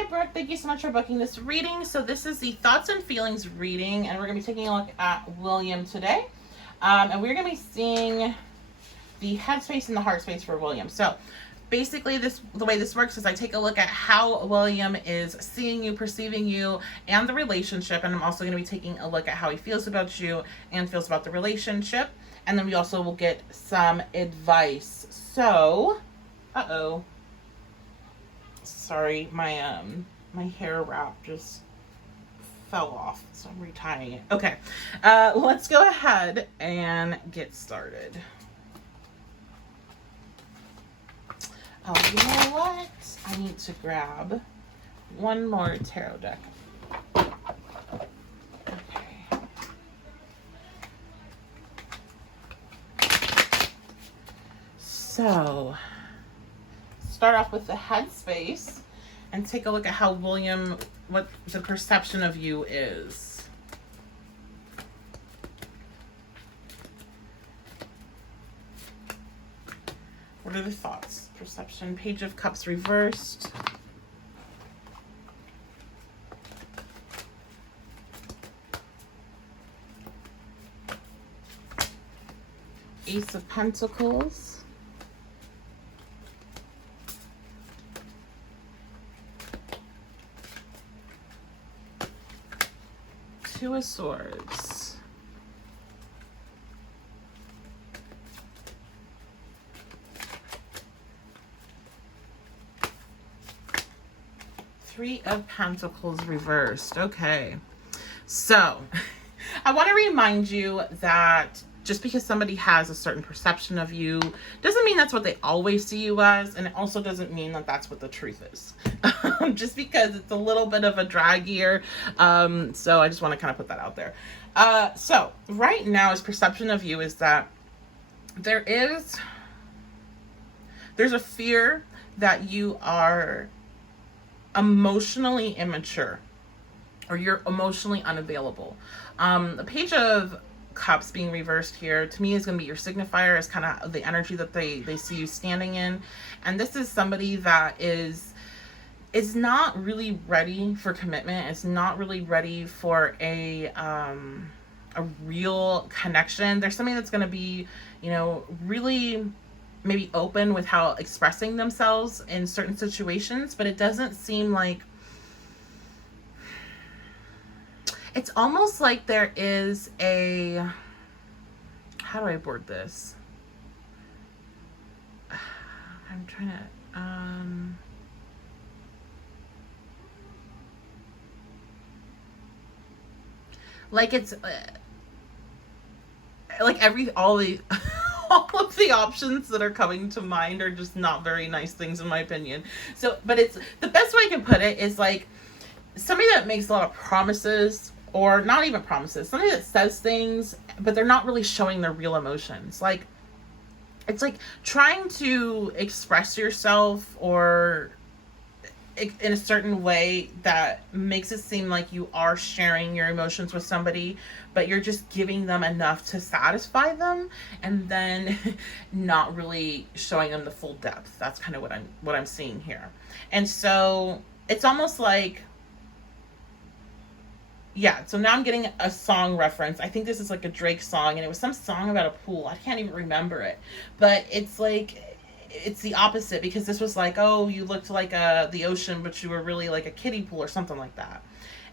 Hi, Brooke. Thank you so much for booking this reading. So this is the Thoughts and Feelings reading, and we're going to be taking a look at William today. And we're going to be seeing the headspace and the heart space for William. So basically the way this works is I take a look at how William is seeing you, perceiving you, and the relationship. And I'm also going to be taking a look at how he feels about you and feels about the relationship. And then we also will get some advice. So, sorry, my hair wrap just fell off, so I'm retying it. Okay, let's go ahead and get started. Oh, you know what? I need to grab one more tarot deck. Okay. So, start off with the headspace and take a look at how William, what the perception of you is. What are the thoughts? Perception, Page of Cups reversed. Ace of Pentacles. Two of Swords. Three of Pentacles reversed. Okay. So, I want to remind you that just because somebody has a certain perception of you doesn't mean that's what they always see you as, and it also doesn't mean that that's what the truth is. Just because it's a little bit of a drag here. So I just want to kind of put that out there. So right now his perception of you is that there's a fear that you are emotionally immature or you're emotionally unavailable. The Page of Cups being reversed here to me is going to be your signifier, is kind of the energy that they see you standing in. And this is somebody that is not really ready for commitment. It's not really ready for a real connection. There's somebody that's going to be, really maybe open with how expressing themselves in certain situations, but it doesn't seem like, it's almost like there is a, how do I word this? I'm trying to, like it's like all of the options that are coming to mind are just not very nice things in my opinion. So, but it's the best way I can put it is like somebody that makes a lot of promises, or not even promises, somebody that says things but they're not really showing their real emotions. Like it's like trying to express yourself or in a certain way that makes it seem like you are sharing your emotions with somebody, but you're just giving them enough to satisfy them and then not really showing them the full depth. That's kind of what I'm seeing here. And so it's almost like, yeah, so now I'm getting a song reference. I think this is like a Drake song, and it was some song about a pool. I can't even remember it, but it's like, it's the opposite, because this was like, oh, you looked like the ocean, but you were really like a kiddie pool or something like that.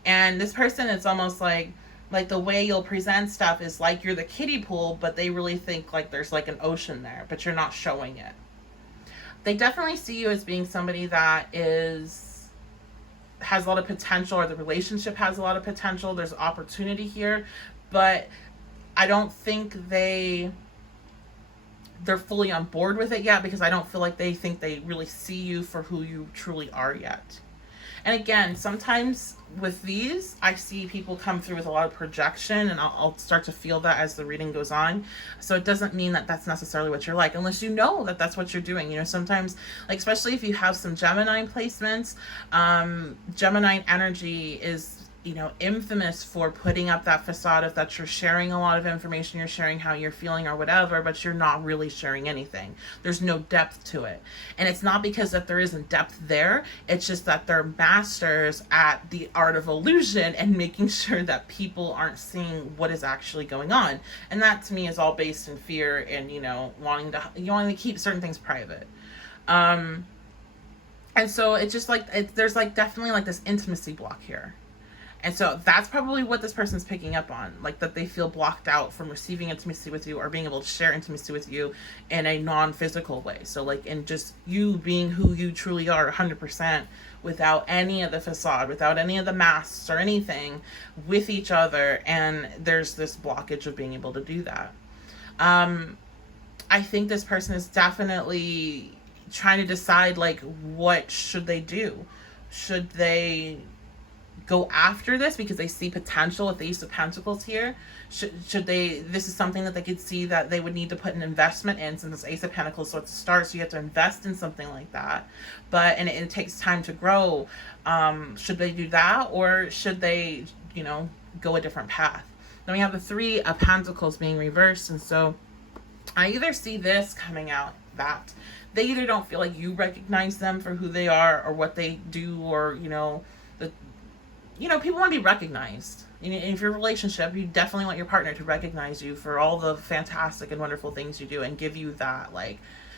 And this person, it's almost like the way you'll present stuff is like you're the kiddie pool, but they really think like there's like an ocean there, but you're not showing it. They definitely see you as being somebody that has a lot of potential, or the relationship has a lot of potential. There's opportunity here, but I don't think they're fully on board with it yet, because I don't feel like they think they really see you for who you truly are yet. And again, sometimes with these, I see people come through with a lot of projection, and I'll start to feel that as the reading goes on. So it doesn't mean that that's necessarily what you're like, unless you know that that's what you're doing. Sometimes, like, especially if you have some Gemini placements, Gemini energy is, infamous for putting up that facade of that you're sharing a lot of information, you're sharing how you're feeling or whatever, but you're not really sharing anything. There's no depth to it. And it's not because that there isn't depth there, it's just that they're masters at the art of illusion and making sure that people aren't seeing what is actually going on. And that to me is all based in fear and, wanting to keep certain things private. And so it's just like, there's like definitely like this intimacy block here. And so that's probably what this person's picking up on, like that they feel blocked out from receiving intimacy with you or being able to share intimacy with you in a non-physical way. So like in just you being who you truly are 100% without any of the facade, without any of the masks or anything with each other. And there's this blockage of being able to do that. I think this person is definitely trying to decide like what should they do. Should they go after this because they see potential with the Ace of Pentacles here? Should they, this is something that they could see that they would need to put an investment in, since it's Ace of Pentacles, so it's a start, so you have to invest in something like that. And it takes time to grow. Should they do that, or should they, go a different path? Then we have the Three of Pentacles being reversed, and so I either see this coming out that they either don't feel like you recognize them for who they are or what they do, or, people want to be recognized. In your relationship, you definitely want your partner to recognize you for all the fantastic and wonderful things you do and give you that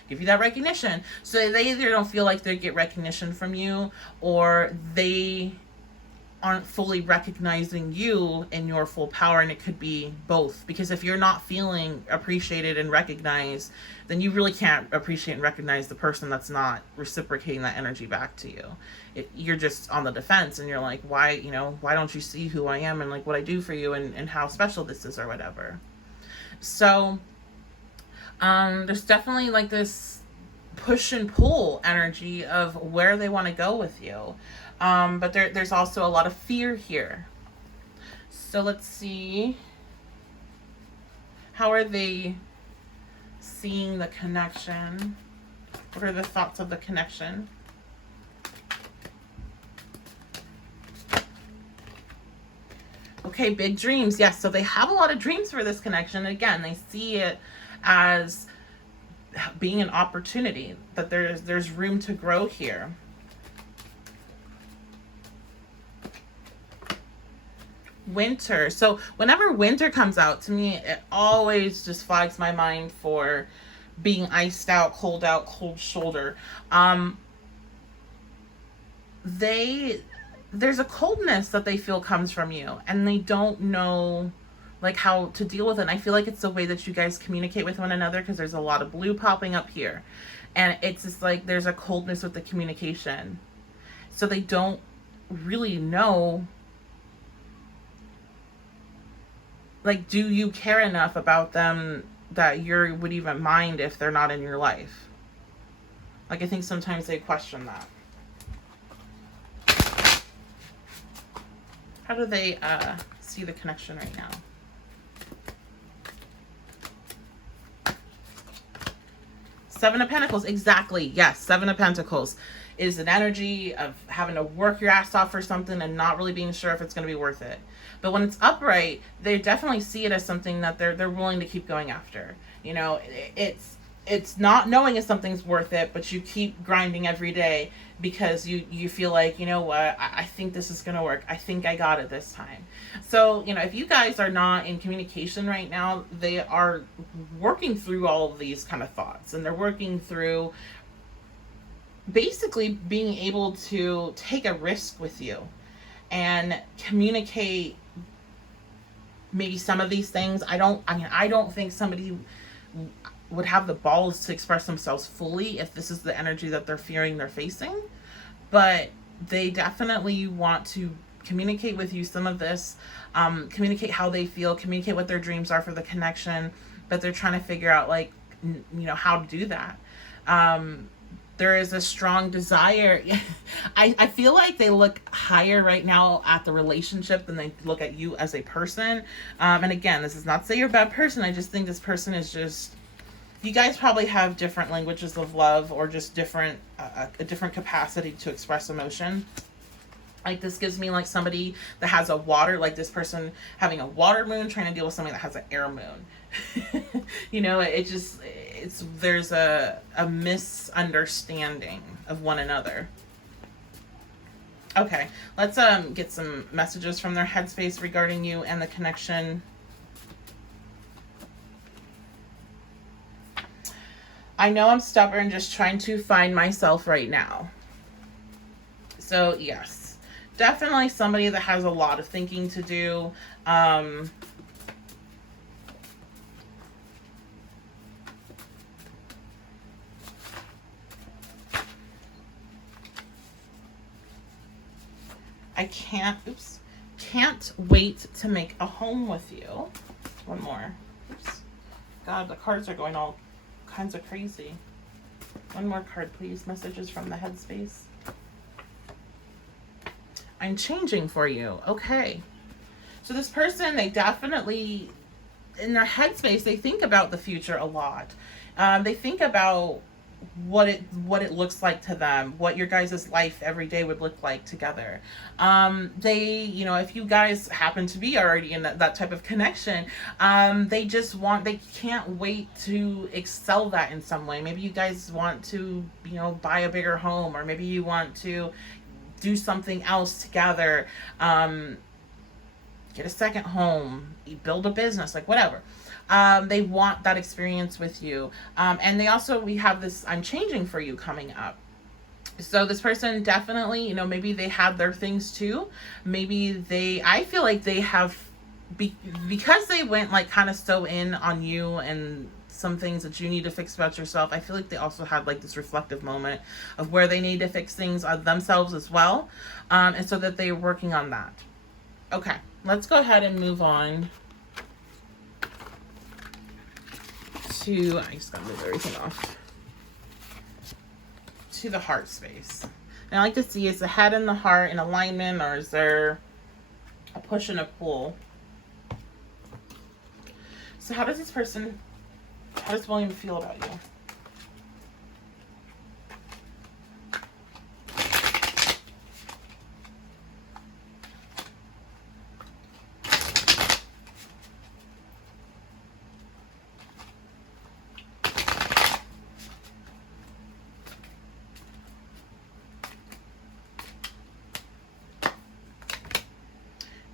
recognition. So they either don't feel like they get recognition from you, or they aren't fully recognizing you in your full power. And it could be both, because if you're not feeling appreciated and recognized, then you really can't appreciate and recognize the person that's not reciprocating that energy back to you. You're just on the defense, and you're like, why don't you see who I am and like what I do for you and how special this is or whatever. So there's definitely like this push and pull energy of where they want to go with you. But there's also a lot of fear here. So let's see. How are they seeing the connection? What are the thoughts of the connection? Okay, big dreams. Yes, so they have a lot of dreams for this connection. Again, they see it as being an opportunity, that there's room to grow here. Winter. So whenever winter comes out, to me, it always just flags my mind for being iced out, cold shoulder. There's a coldness that they feel comes from you, and they don't know like how to deal with it. And I feel like it's the way that you guys communicate with one another, because there's a lot of blue popping up here, and it's just like there's a coldness with the communication. So they don't really know, like, do you care enough about them that you would even mind if they're not in your life? Like, I think sometimes they question that. How do they see the connection right now? Seven of Pentacles, exactly. Yes, Seven of Pentacles is an energy of having to work your ass off for something and not really being sure if it's going to be worth it. But when it's upright, they definitely see it as something that they're willing to keep going after. It's not knowing if something's worth it, but you keep grinding every day because you feel like, you know what, I think this is going to work. I think I got it this time. So, if you guys are not in communication right now, they are working through all of these kind of thoughts, and they're working through basically being able to take a risk with you and communicate maybe some of these things. I don't think somebody would have the balls to express themselves fully if this is the energy that they're fearing they're facing, but they definitely want to communicate with you some of this, communicate how they feel, communicate what their dreams are for the connection, but they're trying to figure out how to do that. There is a strong desire. I feel like they look higher right now at the relationship than they look at you as a person. And again, this is not to say you're a bad person. I just think this person is just, you guys probably have different languages of love, or just a different capacity to express emotion. Like, this gives me like somebody that has a water, like this person having a water moon trying to deal with somebody that has an air moon. You know, there's a misunderstanding of one another. Okay, let's get some messages from their headspace regarding you and the connection. I know I'm stubborn, just trying to find myself right now. So yes, definitely somebody that has a lot of thinking to do. I can't wait to make a home with you. One more. Oops. God, the cards are going all kinds of crazy. One more card, please. Messages from the headspace. I'm changing for you. Okay. So this person, they definitely, in their headspace, they think about the future a lot. They think about what it looks like to them, what your guys' life every day would look like together. They, you know, if you guys happen to be already in that type of connection, they can't wait to excel that in some way. Maybe you guys want to, you know, buy a bigger home, or maybe you want to do something else together, get a second home, build a business, like whatever. They want that experience with you. And we have this I'm changing for you coming up. So this person definitely, you know, maybe they had their things too. Maybe I feel like they have, because they went like kind of so in on you and some things that you need to fix about yourself. I feel like they also had like this reflective moment of where they need to fix things on themselves as well. And so that they're working on that. Okay, let's go ahead and move on to, I just gotta move everything off, to the heart space. And I like to see, is the head and the heart in alignment, or is there a push and a pull? So how does William feel about you?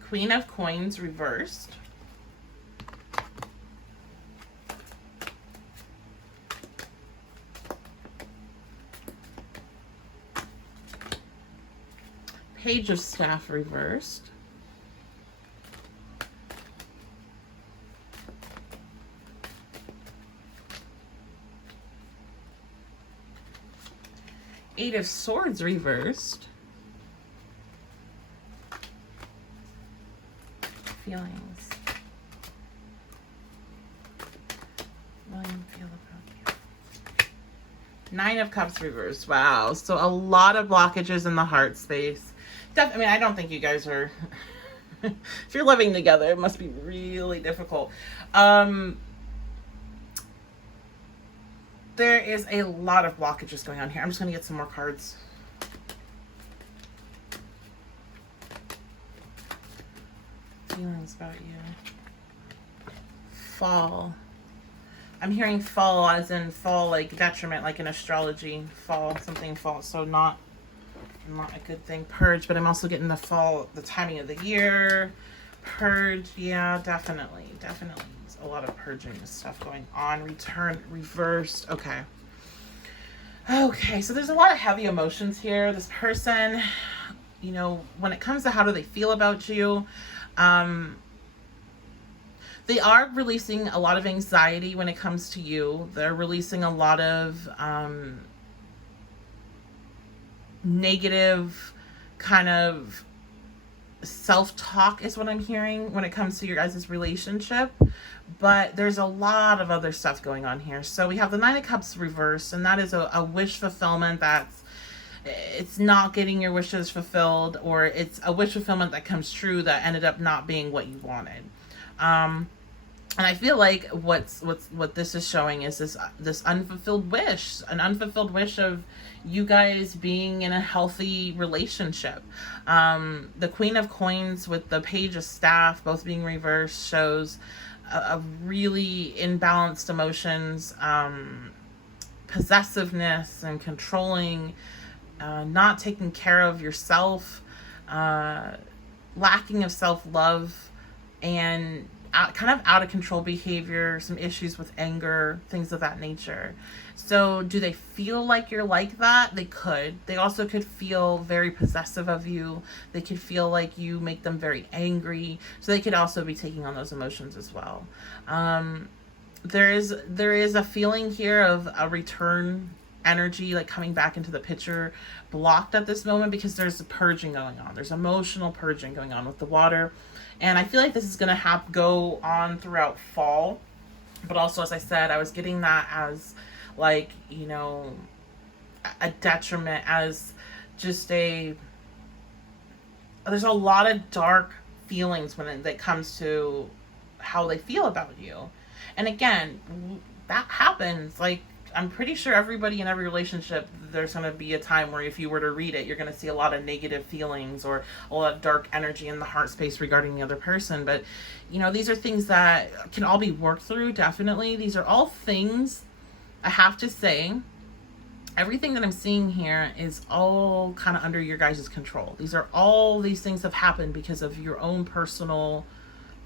Queen of Coins reversed. Page of Staff reversed. Eight of Swords reversed. Feelings. William, feel about you. Nine of Cups reversed. Wow. So a lot of blockages in the heart space. I mean, I don't think you guys are, if you're living together, it must be really difficult. There is a lot of blockages going on here. I'm just going to get some more cards. Feelings about you. Fall. I'm hearing fall as in fall, like detriment, like in astrology. Fall, something fall. So not a good thing. Purge, but I'm also getting the fall, the timing of the year. Purge, yeah, definitely. There's a lot of purging stuff going on. Return, reversed. Okay, so there's a lot of heavy emotions here. This person, you know, when it comes to how do they feel about you, they are releasing a lot of anxiety when it comes to you. They're releasing a lot of negative kind of self-talk is what I'm hearing when it comes to your guys' relationship. But there's a lot of other stuff going on here. So we have the Nine of Cups reversed, and that is a wish fulfillment it's not getting your wishes fulfilled, or it's a wish fulfillment that comes true that ended up not being what you wanted. And I feel like what this is showing is this unfulfilled wish, an unfulfilled wish of, you guys being in a healthy relationship. The Queen of Coins with the Page of Staff both being reversed shows a really imbalanced emotions, possessiveness and controlling, not taking care of yourself, lacking of self-love, and kind of out of control behavior, some issues with anger, things of that nature. So do they feel like you're like that? They could. They also could feel very possessive of you. They could feel like you make them very angry. So they could also be taking on those emotions as well. There is a feeling here of a return energy, like coming back into the picture, blocked at this moment because there's a purging going on. There's emotional purging going on with the water. And I feel like this is going to go on throughout fall. But also, as I said, I was getting that as like, you know, a detriment, as just there's a lot of dark feelings when it comes to how they feel about you. And again, that happens. Like, I'm pretty sure everybody in every relationship, there's going to be a time where if you were to read it, you're going to see a lot of negative feelings or a lot of dark energy in the heart space regarding the other person. But, you know, these are things that can all be worked through, definitely. These are all things, I have to say, everything that I'm seeing here is all kind of under your guys' control. These things have happened because of your own personal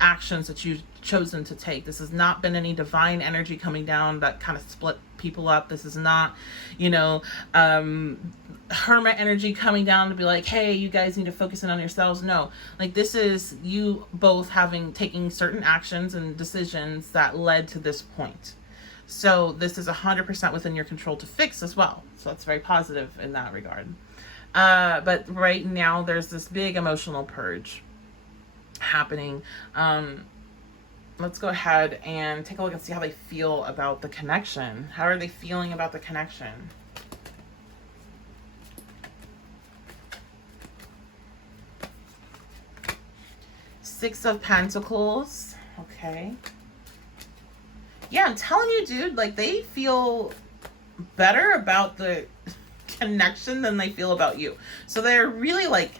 actions that you've chosen to take. This has not been any divine energy coming down that kind of split people up. This is not, you know, hermit energy coming down to be like, hey, you guys need to focus in on yourselves. No, like, this is you both taking certain actions and decisions that led to this point. So this is 100% within your control to fix as well. So that's very positive in that regard. But right now there's this big emotional purge happening. Let's go ahead and take a look and see how they feel about the connection. How are they feeling about the connection? Six of Pentacles. Okay. Yeah, I'm telling you, dude, like, they feel better about the connection than they feel about you. So they're really, like,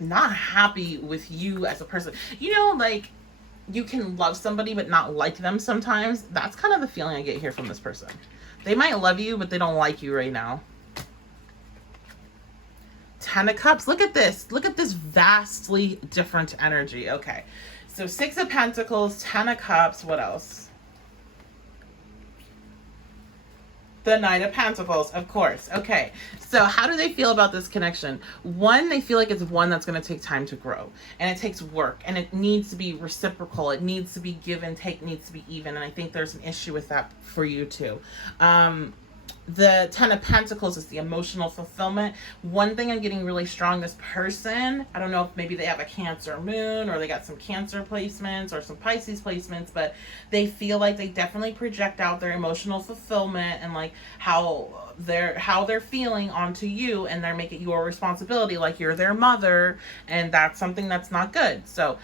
not happy with you as a person. You know, like, you can love somebody but not like them sometimes. That's kind of the feeling I get here from this person. They might love you, but they don't like you right now. Ten of Cups. Look at this. Look at this vastly different energy. Okay. So Six of Pentacles, Ten of Cups. What else? The Knight of Pentacles, of course. Okay, so how do they feel about this connection? One, they feel like it's one that's going to take time to grow, and it takes work, and it needs to be reciprocal. It needs to be give and take, needs to be even, and I think there's an issue with that for you too. The Ten of Pentacles is the emotional fulfillment. One thing I'm getting really strong, this person, I don't know if maybe they have a Cancer moon or they got some Cancer placements or some Pisces placements, but they feel like they definitely project out their emotional fulfillment and like how they're feeling onto you, and they're making your responsibility like you're their mother, and that's something that's not good. So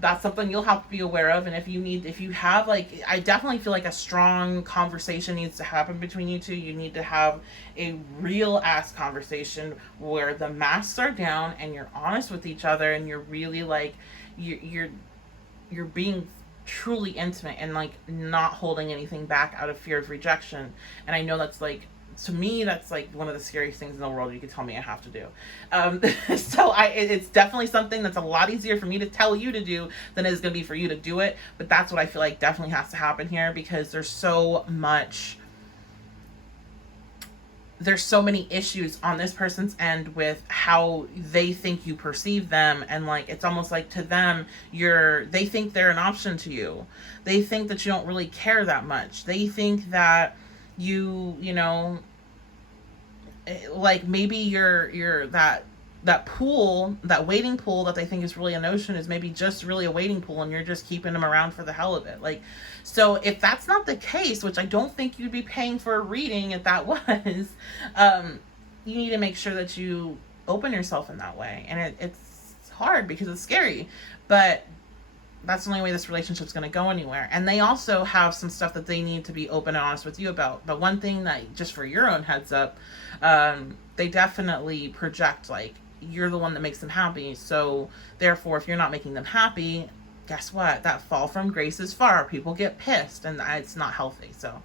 that's something you'll have to be aware of. And if you have, like, I definitely feel like a strong conversation needs to happen between you two. You need to have a real ass conversation where the masks are down and you're honest with each other, and you're really like, you're being truly intimate and like not holding anything back out of fear of rejection. And I know that's like, to me, that's like one of the scariest things in the world you could tell me I have to do. So it's definitely something that's a lot easier for me to tell you to do than it is going to be for you to do it. But that's what I feel like definitely has to happen here, because there's so many issues on this person's end with how they think you perceive them. And like, it's almost like to them, they think they're an option to you. They think that you don't really care that much. They think that you know, like maybe you're that pool, that waiting pool that they think is really an ocean is maybe just really a waiting pool, and you're just keeping them around for the hell of it. Like, so if that's not the case, which I don't think you'd be paying for a reading if that was, you need to make sure that you open yourself in that way. And it's hard because it's scary, but that's the only way this relationship's going to go anywhere. And they also have some stuff that they need to be open and honest with you about. But one thing that, just for your own heads up, they definitely project like you're the one that makes them happy. So therefore, if you're not making them happy, guess what? That fall from grace is far. People get pissed, and it's not healthy. So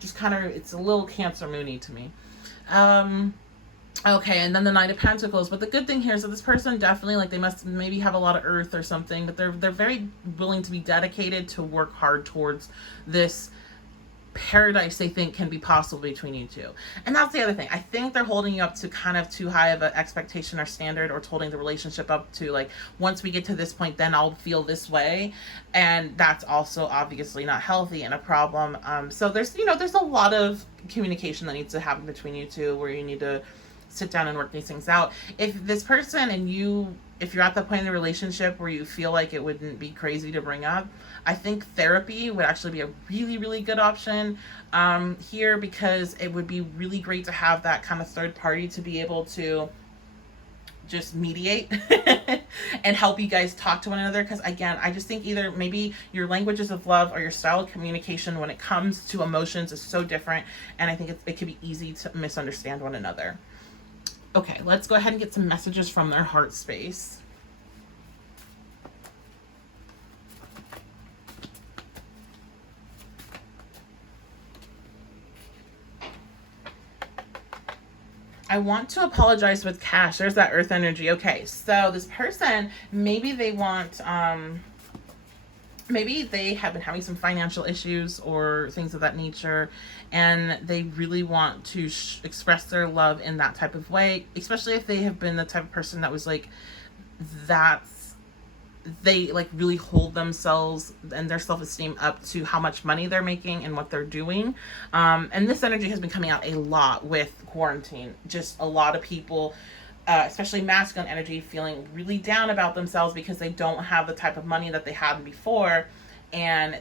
just kind of, it's a little Cancer moony to me. Okay, and then the Knight of Pentacles. But the good thing here is that this person definitely, like, they must maybe have a lot of earth or something, but they're very willing to be dedicated to work hard towards this paradise they think can be possible between you two. And that's the other thing. I think they're holding you up to kind of too high of an expectation or standard, or holding the relationship up to like, once we get to this point, then I'll feel this way. And that's also obviously not healthy and a problem. So there's, you know, there's a lot of communication that needs to happen between you two, where you need to sit down and work these things out. If this person and you, if you're at that point in the relationship where you feel like it wouldn't be crazy to bring up, I think therapy would actually be a really, really good option here, because it would be really great to have that kind of third party to be able to just mediate and help you guys talk to one another. Because again, I just think either maybe your languages of love or your style of communication when it comes to emotions is so different, and I think it could be easy to misunderstand one another. Okay, let's go ahead and get some messages from their heart space. I want to apologize with cash. There's that earth energy. Okay, so this person, maybe they want, maybe they have been having some financial issues or things of that nature, and they really want to express their love in that type of way, especially if they have been the type of person that was like, they like really hold themselves and their self-esteem up to how much money they're making and what they're doing. And this energy has been coming out a lot with quarantine. Just a lot of people, especially masculine energy, feeling really down about themselves because they don't have the type of money that they had before. And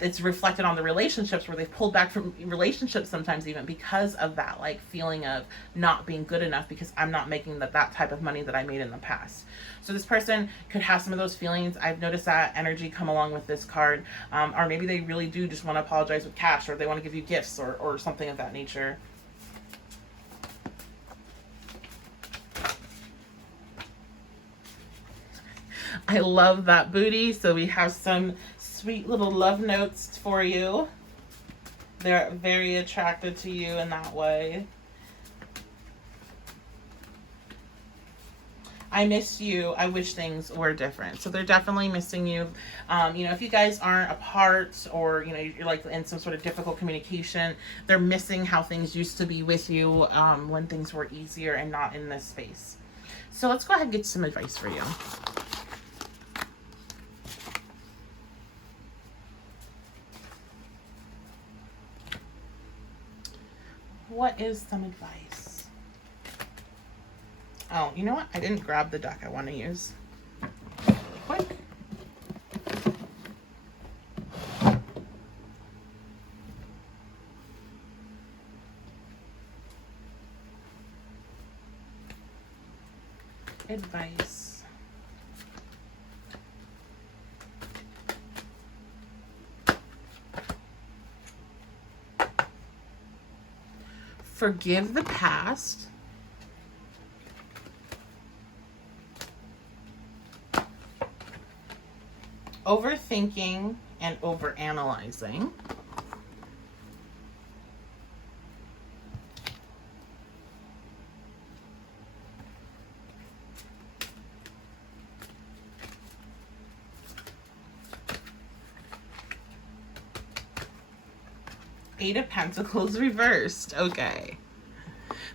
it's reflected on the relationships, where they've pulled back from relationships sometimes even because of that, like feeling of not being good enough because I'm not making that type of money that I made in the past. So this person could have some of those feelings. I've noticed that energy come along with this card. Or maybe they really do just want to apologize with cash, or they want to give you gifts or something of that nature. I love that booty. So we have some sweet little love notes for you. They're very attracted to you in that way. I miss you. I wish things were different. So they're definitely missing you. You know, if you guys aren't apart, or, you know, you're like in some sort of difficult communication, they're missing how things used to be with you when things were easier and not in this space. So let's go ahead and get some advice for you. What is some advice? Oh, you know what? I didn't grab the deck I want to use. Quick. Advice. Forgive the past. Overthinking and overanalyzing. Eight of Pentacles reversed. Okay.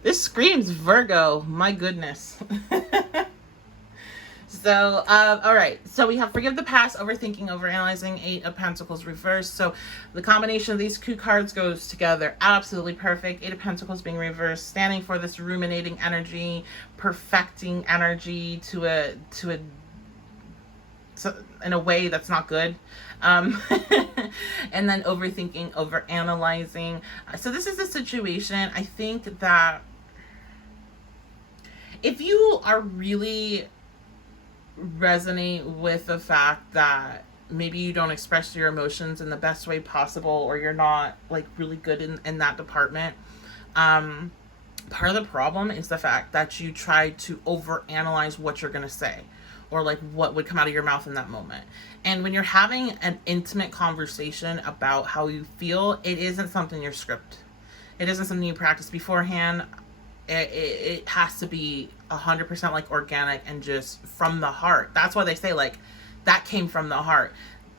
This screams Virgo. My goodness. So, all right. So we have forgive the past, overthinking, overanalyzing, Eight of Pentacles reversed. So the combination of these two cards goes together absolutely perfect. Eight of Pentacles being reversed, standing for this ruminating energy, perfecting energy in a way that's not good. And then overthinking, overanalyzing. So this is a situation, I think, that if you are really resonate with the fact that maybe you don't express your emotions in the best way possible, or you're not like really good in that department. Um, Part of the problem is the fact that you try to overanalyze what you're going to say, or like what would come out of your mouth in that moment. And when you're having an intimate conversation about how you feel, it isn't something you script. It isn't something you practice beforehand. It has to be 100% like organic and just from the heart. That's why they say like that came from the heart.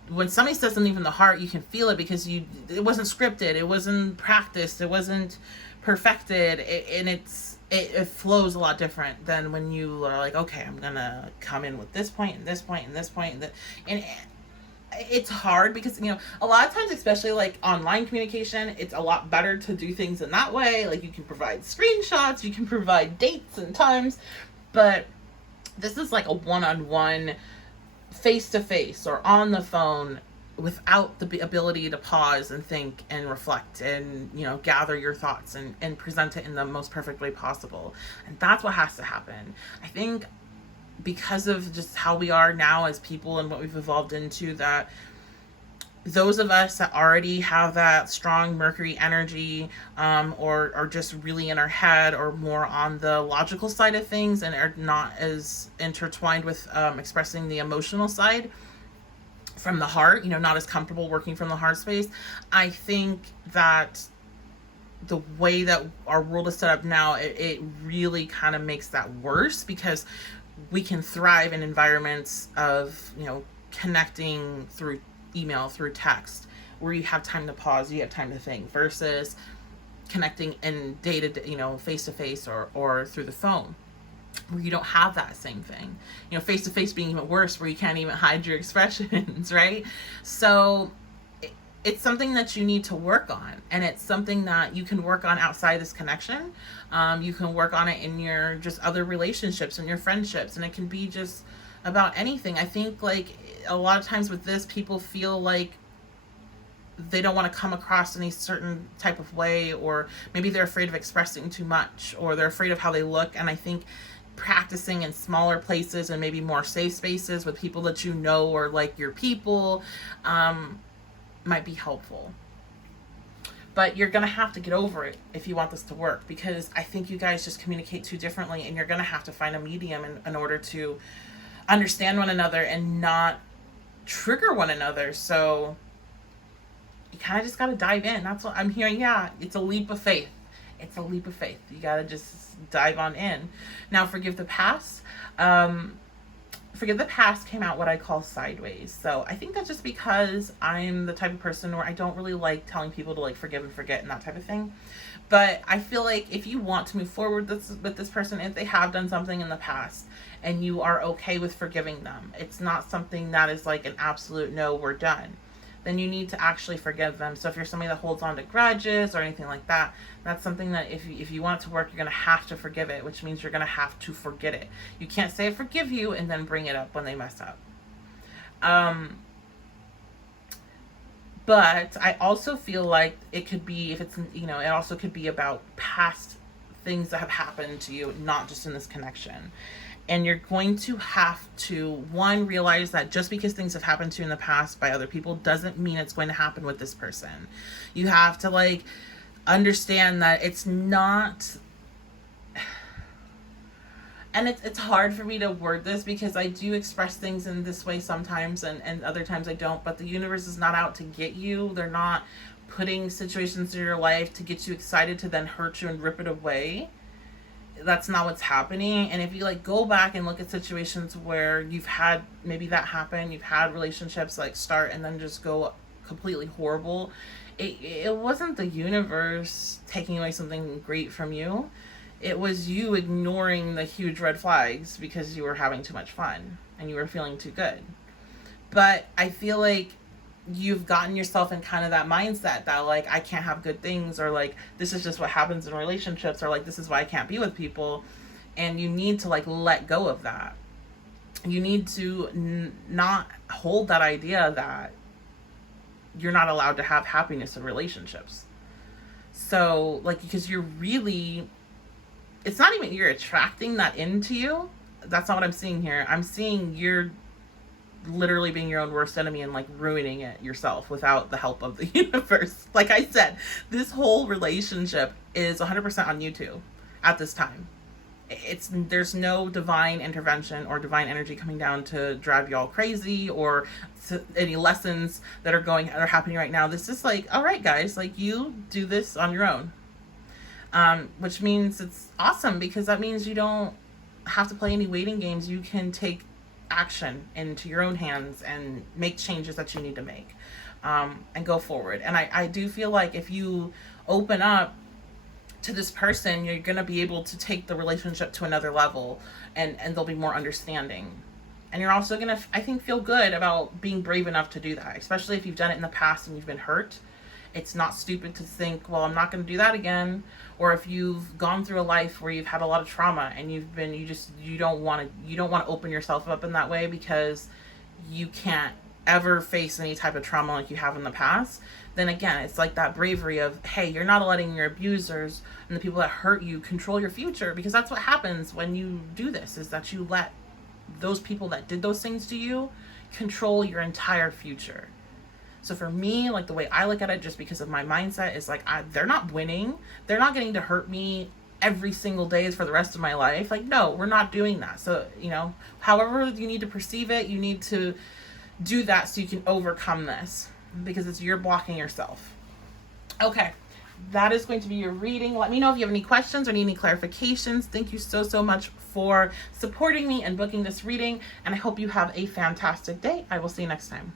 When somebody says something from the heart, you can feel it because it wasn't scripted, it wasn't practiced, it wasn't perfected, and it flows a lot different than when you are like, okay, I'm gonna come in with this point and this point and this point and it's hard because a lot of times, especially like online communication, it's a lot better to do things in that way. Like you can provide screenshots, you can provide dates and times, but this is like a one-on-one, face-to-face or on the phone, without the ability to pause and think and reflect and gather your thoughts and present it in the most perfect way possible. And that's what has to happen, I think, because of just how we are now as people and what we've evolved into, that those of us that already have that strong Mercury energy, or are just really in our head, or more on the logical side of things, and are not as intertwined with expressing the emotional side from the heart, not as comfortable working from the heart space. I think that the way that our world is set up now, it really kind of makes that worse, because we can thrive in environments of, connecting through email, through text, where you have time to pause, you have time to think, versus connecting in day to day, face to face, or through the phone, where you don't have that same thing. Face to face being even worse, where you can't even hide your expressions, right? So it's something that you need to work on, and it's something that you can work on outside this connection. You can work on it in your just other relationships and your friendships, and it can be just about anything. I think like a lot of times with this, people feel like they don't want to come across any certain type of way, or maybe they're afraid of expressing too much, or they're afraid of how they look. And I think practicing in smaller places and maybe more safe spaces with people that or like your people, might be helpful. But you're gonna have to get over it if you want this to work, because I think you guys just communicate too differently, and you're gonna have to find a medium in order to understand one another and not trigger one another. So you kind of just got to dive in. That's what I'm hearing. Yeah, it's a leap of faith. It's a leap of faith. You got to just dive on in. Now, forgive the past. Forgive the past came out what I call sideways. So I think that's just because I'm the type of person where I don't really like telling people to like forgive and forget and that type of thing. But I feel like if you want to move forward with this person, if they have done something in the past and you are okay with forgiving them, it's not something that is like an absolute no, we're done, then you need to actually forgive them. So if you're somebody that holds on to grudges or anything like that, that's something that if you want it to work, you're going to have to forgive it, which means you're going to have to forget it. You can't say I forgive you and then bring it up when they mess up. But I also feel like it could be, if it's, it also could be about past things that have happened to you, not just in this connection. And you're going to have to, one, realize that just because things have happened to you in the past by other people doesn't mean it's going to happen with this person. You have to like understand that it's not, and it's hard for me to word this because I do express things in this way sometimes, and other times I don't, but the universe is not out to get you. They're not putting situations in your life to get you excited to then hurt you and rip it away. That's not what's happening. And if you like go back and look at situations where you've had maybe that happen, you've had relationships like start and then just go completely horrible, it wasn't the universe taking away something great from you. It was you ignoring the huge red flags because you were having too much fun and you were feeling too good. But I feel like you've gotten yourself in kind of that mindset that like, I can't have good things, or like, this is just what happens in relationships, or like, this is why I can't be with people. And you need to like let go of that. You need to not hold that idea that you're not allowed to have happiness in relationships. So like, because you're really, it's not even you're attracting that into you. That's not what I'm seeing here. I'm seeing you're literally being your own worst enemy and like ruining it yourself without the help of the universe. Like I said, this whole relationship is 100% on you two at this time. There's no divine intervention or divine energy coming down to drive y'all crazy or any lessons that are happening right now. This is like, all right, guys, like you do this on your own. Which means it's awesome because that means you don't have to play any waiting games. You can take action into your own hands and make changes that you need to make, and go forward. And I do feel like if you open up to this person, you're going to be able to take the relationship to another level, and they'll be more understanding. And you're also going to, I think, feel good about being brave enough to do that, especially if you've done it in the past and you've been hurt. It's not stupid to think, well, I'm not going to do that again. Or if you've gone through a life where you've had a lot of trauma and you don't want to open yourself up in that way because you can't ever face any type of trauma like you have in the past. Then again, it's like that bravery of, hey, you're not letting your abusers and the people that hurt you control your future, because that's what happens when you do this, is that you let those people that did those things to you control your entire future. So for me, like the way I look at it, just because of my mindset, is like, they're not winning. They're not getting to hurt me every single day for the rest of my life. Like, no, we're not doing that. So, however you need to perceive it, you need to do that so you can overcome this, because you're blocking yourself. Okay. That is going to be your reading. Let me know if you have any questions or need any clarifications. Thank you so, so much for supporting me and booking this reading. And I hope you have a fantastic day. I will see you next time.